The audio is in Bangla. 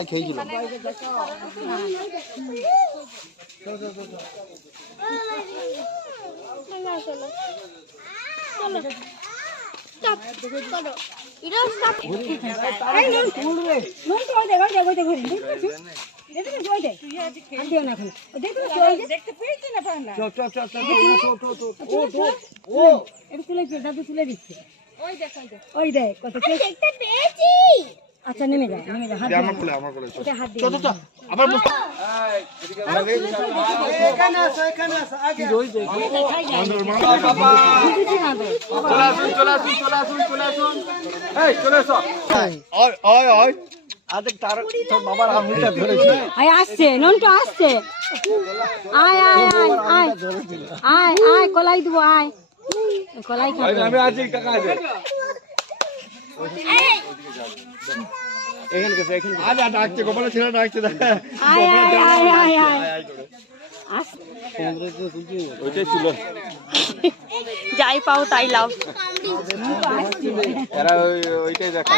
খেয়েছিল তুলে দিচ্ছে ওই দেখ কত আচ্ছা নেমে যা হাত দিয়ে আমার কোলে হাত দিয়ে আবার এখানে আসো আগে রই দেখ বাবা চলে আসুন এই চলে এসো ওই আজকে তোর বাবার আঙুলটা ধরেছে আয় আসছে নন্টু আসছে আয় আয় আয় আয় আয় আয় কলাই দিব আয় কলাই খাবে আমি আছি কাকা আছে এখানে গেছে এখানে আজ ডাকছে গোপালের ছেলে ডাকছে আয় আয় আয় আয় আয় আস ওইটাই ছিল যাই পাও তাই লাভ। এরা ওইটাই দেখা